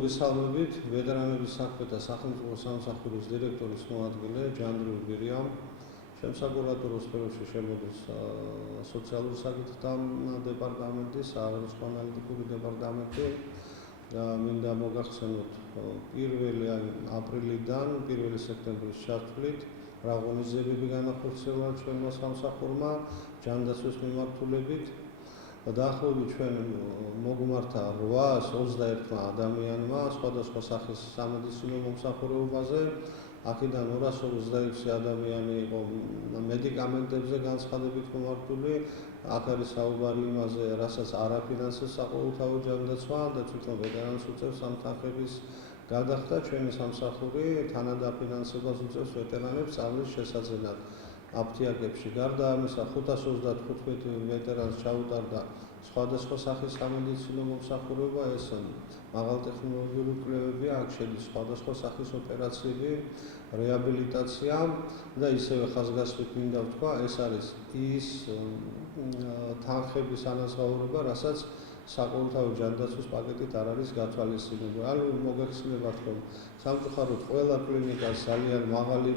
მოგესალმებით, ვეტერანების საქმეთა სახელმწიფო სამსახურის დირექტორის მოადგილე ჯანდრიულ გირიამ. შემსაგურადოს სფეროში შემოდის სოციალური საკითხთა დეპარტამენტი, სააღრიცხვო ანალიტიკური დეპარტამენტი. მინდა მოგახსენოთ 1 აპრილიდან 1 სექტემბრის ჩათვლით რა ღონისძიებები განახორციელა ჩვენმა სამსახურმა ჯანდაცვის მიმართულებით. დაახლოებით ჩვენ მოგმართა 821 ადამიანმა სხვადასხვა სახის სამედიცინო მომსახურებაზე. აქედან 226 ადამიანი იყო მედიკამენტებზე განცხადებით მომართული. აქ არის საუბარი იმაზე, რასაც არ აფინანსებს საყოველთაო ჯანდაცვა და თვითონ ვეტერანს უწევს ამ თანხების გადახდა. ჩვენი სამსახური თანადაფინანსებას უწევს ვეტერანებს სწავლის შესაძენად. აფთიაქებში გარდა ამისა 535 ვეტერანს ჩაუტარდა სხვადასხვა სახის სამედიცინო მომსახურება, ეს მაღალტექნოლოგიური კვლევები, აქ შედის სხვადასხვა სახის ოპერაციები, რეაბილიტაცია და ისევე ხაზგასმით მინდა ვთქვა, ეს არის ის თანხების ანაზღაურება, რასაც საყოველთაო ჯანდაცვის პაკეტით არ არის გათვალისწინებული. ანუ მოგეხსენებათ, რომ სამწუხაროდ ყველა კლინიკას ძალიან მაღალი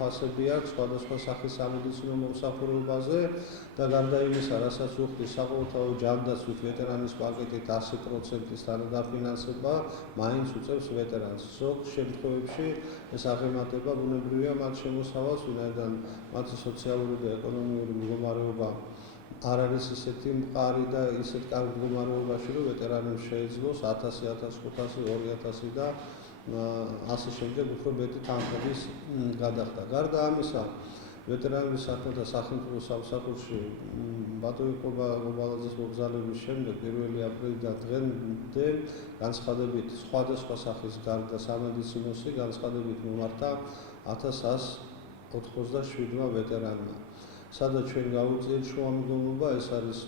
ფასები აქვს სხვადასხვა სახის სამედიცინო მომსახურებაზე და გარდა იმისა, რასაც უხდის საყოველთაო ჯანდაცვით ვეტერანის პაკეტით 100%-ის თანადაფინანსება, მაინც უწევს ვეტერანს. ზოგ შემთხვევებში ეს აღემატება ბუნებრივია მათ შემოსავალს, ვინაიდან მათი სოციალური და ეკონომიკური მდგომარეობა არ არის ისეთი მყარი და ისეთ კარგ მდგომარეობაში, რომ ვეტერანებს შეეძლოს 1000, 1500, 2000 და ასე შემდეგ უფრო მეტი თანხების გადახდა. გარდა ამისა, ვეტერანების საქმეთა სახელმწიფო სამსახურში ბატონიკობა გობალაძის მობრძანების შემდეგ 1 აპრილიდან დღემდე განცხადებით სხვადასხვა სახის გარდა სამედიცინოსი განცხადებით მომართა 1187 ვეტერანმა. სადაც ჩვენ გავუწიეთ შუამდგომლობა, ეს არის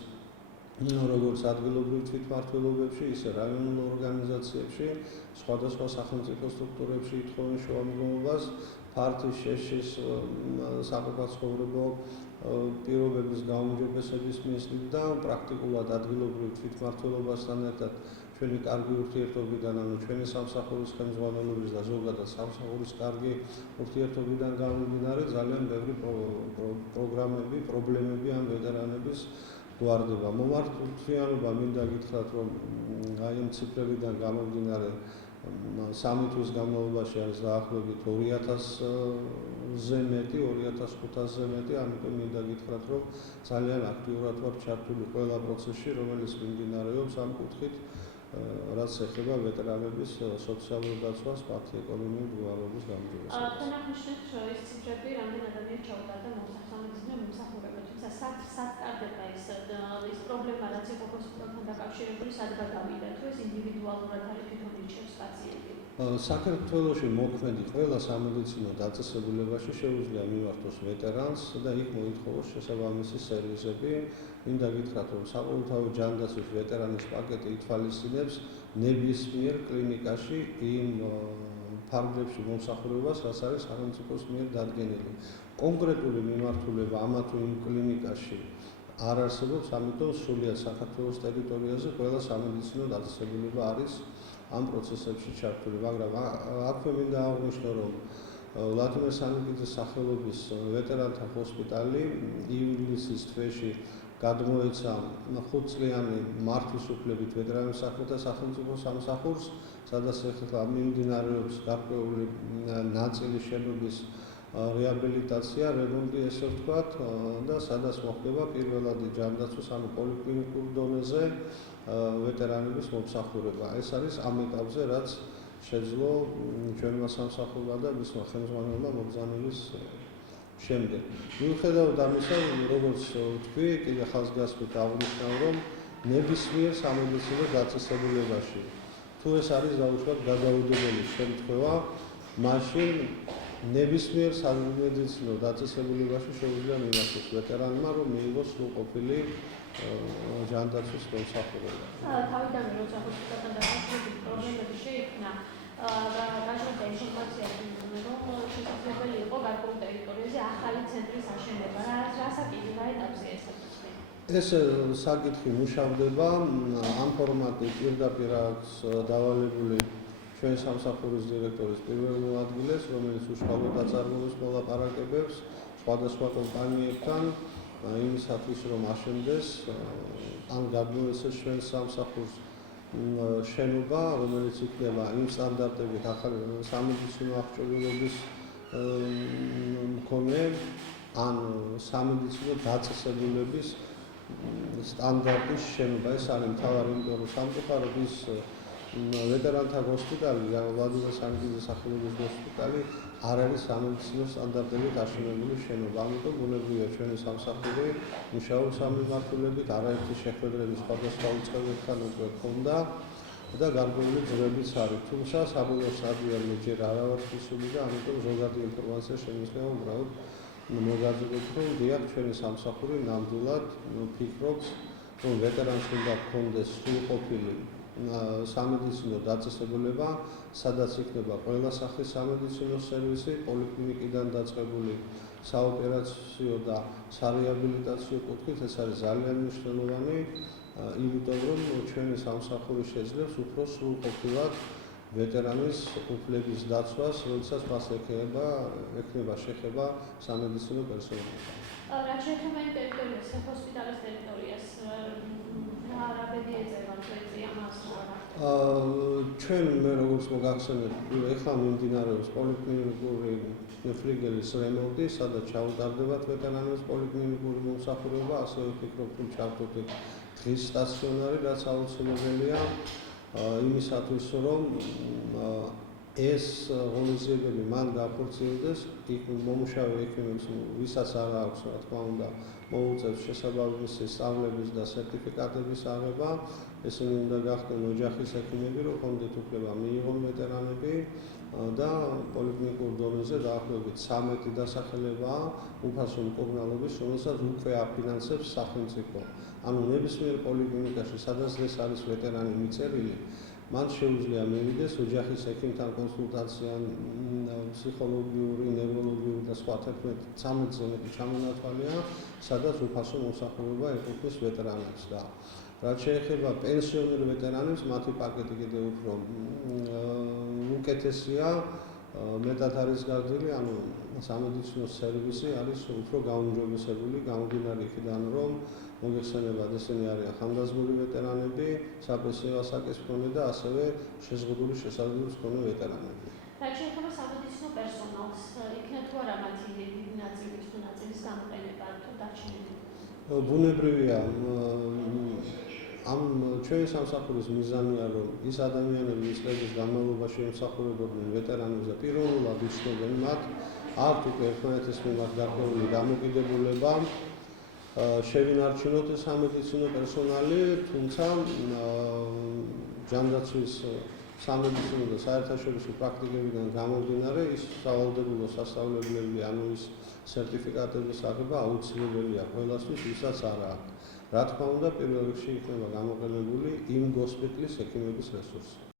როგორც ადგილობრივ თვითმმართველობებში, ისე რაიონულ ორგანიზაციებში, სხვადასხვა სახელმწიფო სტრუქტურებში ითხოვენ შუამდგომლობას, ფართის შეშის საყოფაცხოვრებო პირობების გაუმჯობესების მიზნით და პრაქტიკულად ადგილობრივ თვითმმართველობასთან ერთად ჩვენი კარგი ურთიერთობიდან, ანუ ჩვენი სამსახურის ხელმძღვანელობის და ზოგადად სამსახურის კარგი ურთიერთობიდან გამომდინარე ძალიან ბევრი პროგრამები, პრობლემები ამ ვეტერანების გვარდება. მომართვიანობა მინდა გითხრათ, რომ აი ამ ციფრებიდან გამომდინარე 3 თვის განმავლობაში არის დაახლოებით 2000-ზე მეტი, 2500-ზე მეტი, ამიტომ მინდა გითხრათ, რომ ძალიან აქტიურად ვარ ჩართული ყველა პროცესში, რომელიც მიმდინარეობს ამ კუთხით, რაც ეხება ვეტერანების სოციალურ დაცვას, მათი ეკონომიკური მდგომარეობის გამჯობესებას. თან აღნიშნეთ, ეს ციფრები რამდენ ადამიანს ჩაუტარდა სამედიცინო მომსახურება, თუმცა სად ტარდება ეს პრობლემა, რაც იყო ჰოსპიტალთან დაკავშირებული, სად გადავიდა, თუ ეს ინდივიდუალურად არის თვითონ ირჩევს პაციენტი? საქართველოში მოქმედი ყველა სამედიცინო დაწესებულებაში შეუძლია მიმართოს ვეტერანს და იქ მოითხოვოს შესაბამისი სერვისები. მინდა გითხრათ, რომ საყოველთაო ჯანდაცვის ვეტერანის პაკეტი ითვალისწინებს ნებისმიერ კლინიკაში იმ ფარგლებში მომსახურებას, რაც არის სახელმწიფოს მიერ დადგენილი. კონკრეტული მიმართულება ამა თუ იმ კლინიკაში არ არსებობს, ამიტომ სრულიად საქართველოს ტერიტორიაზე ყველა სამედიცინო დაწესებულება არის ამ პროცესებში ჩართული, მაგრამ აქვე მინდა აღვნიშნო, რომ ვლადიმერ სანიკიძის სახელობის ვეტერანთა ჰოსპიტალი ივლისის თვეში გადმოეცა 5-წლიანი მართვის უფლებით ვეტერანების საქმეთა სახელმწიფო სამსახურს, სადაც ახლა მიმდინარეობს გარკვეული ნაწილი შენობის რეაბილიტაცია, რემონტი, ესე ვთქვათ, და სადაც მოხდება პირველადი ჯანდაცვის, ანუ პოლიკლინიკურ დონეზე ვეტერანების მომსახურება. ეს არის ამ ეტაპზე, რაც შეძლო ჩვენმა სამსახურმა და მისმა ხელმძღვანელმა მობრძანების შემდეგ. მიუხედავად ამისა, როგორც ვთქვი, კიდე ხაზგასმით აღვნიშნავ, რომ ნებისმიერ სამედიცინო დაწესებულებაში, თუ ეს არის დაუშვათ გადაუდებელი შემთხვევა, მაშინ ნებისმიერ სამედიცინო დაწესებულებაში შეუძლია მიმართოს ვეტერანმა, რომ მიიღოს სრულყოფილი ჯანდაცვის მომსახურება. თავიდანვე როცა ჰოსპიტალთან დაკავშირებით პრობლემები შეიქმნა, გაჟღერდა ინფორმაცია, რომ შესაძლებელი იყო გარკვეულ ტერიტორიაზე ახალი ცენტრის აშენება. რა საკითხი, რა ეტაპზე ეს? ეს საკითხი მუშავდება, ამ ფორმატით პირდაპირ აქვს დავალებული ჩვენ სამსახურის დირექტორის პირველ ადგილას, რომელიც უშუალოდ აწარმოებს მოლაპარაკებებს სხვადასხვა კომპანიებთან იმისათვის, რომ აშენდეს ან გადმოეცეს ჩვენ სამსახურს შენობა, რომელიც იქნება იმ სტანდარტებით ახალი სამედიცინო აღჭურვილობის მქონე ან სამედიცინო დაწესებულების სტანდარტის შენობა. ეს არის მთავარი, იმიტომ რომ სამწუხაროდ ის ვეტერანთა ჰოსპიტალი, ვლადიმერ სანგიძის სახელობის ჰოსპიტალი არ არის სამედიცინო სტანდარტებით აშენებული შენობა. ამიტომ ბუნებრივია ჩვენი სამსახური მუშაობს ამ მიმართულებით, არაერთი შეხვედრები სხვადასხვა უწყებებთან უკვე ჰქონდა და გარკვეული ძრებიც არის. თუმცა საბოლოო სტადია ჯერ არ ვარ ხსული და ამიტომ ზოგადი ინფორმაცია შემიძლია უბრალოდ მოგაძებოთ, რომ დიახ, ჩვენი სამსახური ნამდვილად ფიქრობს, რომ ვეტერანს უნდა ჰქონდეს სრულყოფილი სამედიცინო დაწესებულება, სადაც იქნება ყველა სახის სამედიცინო სერვისი, პოლიკლინიკიდან დაწყებული საოპერაციო და სარეაბილიტაციო კუთხით. ეს არის ძალიან მნიშვნელოვანი, იმიტომ რომ ჩვენი სამსახური შეძლებს უფრო სრულყოფილად ვეტერანის უფლების დაცვას, როდესაც მას ექნება შეხება სამედიცინო პერსონალთან. რაც შეეხება იმ ტერიტორიას, ჰოსპიტალის ტერიტორიას, რა ბედი ეწევა ამას? ჩვენ მე როგორც მოგახსენებთ, ეხლა მიმდინარეობს პოლიკლინიკური ფლიგელის რემონტი, სადაც ჩაუტარდებათ ვეტერანების პოლიკლინიკური მომსახურება, ასევე ვფიქრობ, რომ ჩავთვალოთ დღის სტაციონარი, რაც აუცილებელია იმისათვის, რომ ეს ღონისძიებები მან გახორციელდეს, იქ მომუშავე ექიმებს, ვისაც არ აქვს, რა თქმა უნდა, მოუწევს შესაბამისი მისი სწავლების და სერტიფიკატების აღება, ესენი უნდა გახდნენ ოჯახის ექიმები, რომ ჰქონდეთ უფლება მიიღონ ვეტერანები და პოლიკლინიკურ დონეზე დაახლოებით 13 დასახელებაა უფასო მკურნალობის, რომელსაც უკვე აფინანსებს სახელმწიფო. ანუ ნებისმიერ პოლიკლინიკაში, სადაც ეს არის ვეტერანი მიწერილი, მან შეუძლია მივიდეს ოჯახის ექიმთან კონსულტაცია, ფსიქოლოგიური, ნევროლოგიური და სხვა 13-ზე მეტი ჩამონათვალია, სადაც უფასო მომსახურება ეკუთვნის ვეტერანებს და რაც შეეხება პენსიონერ ვეტერანებს, მათი პაკეტი კიდევ უფრო უკეთესია, მეტად არის გაზრდილი, ანუ სამედიცინო სერვისი არის უფრო გაუმჯობესებული, გამომდინარე იქიდან, რომ მოგეხსენებათ, ესენი არიან ხანგრძლივი ვეტერანები, საპენსიო ასაკის მქონე და ასევე შეზღუდული შესაძლებლობის მქონე ვეტერანები. რაც შეეხება სამედიცინო პერსონალს, იქნება თუ არა მათი დიდი ნაწილის თუ ნაწილის გამოყენება თუ დარჩენება? ბუნებრივია, ამ ჩვენი სამსახურის მიზანია, რომ ის ადამიანები, ის წლების განმავლობაში ემსახურებოდნენ ვეტერანებს და პირველად იცნობენ მათ, აქვთ უკვე ერთმანეთის მიმართ გარკვეული დამოკიდებულება, შევინარჩუნოთ სამედიცინო პერსონალი, თუმცა ჯანდაცვის სამედიცინო და საერთაშორისო პრაქტიკებიდან გამომდინარე, ის სავალდებულო სასწავლებლები, ანუ ის სერტიფიკატების აღება აუცილებელია ყველასთვის, ვისაც არ აქვს. რა თქმა უნდა, პირველ რიგში იქნება გამოყენებული იმ გოსპიტალის ექიმების რესურსი.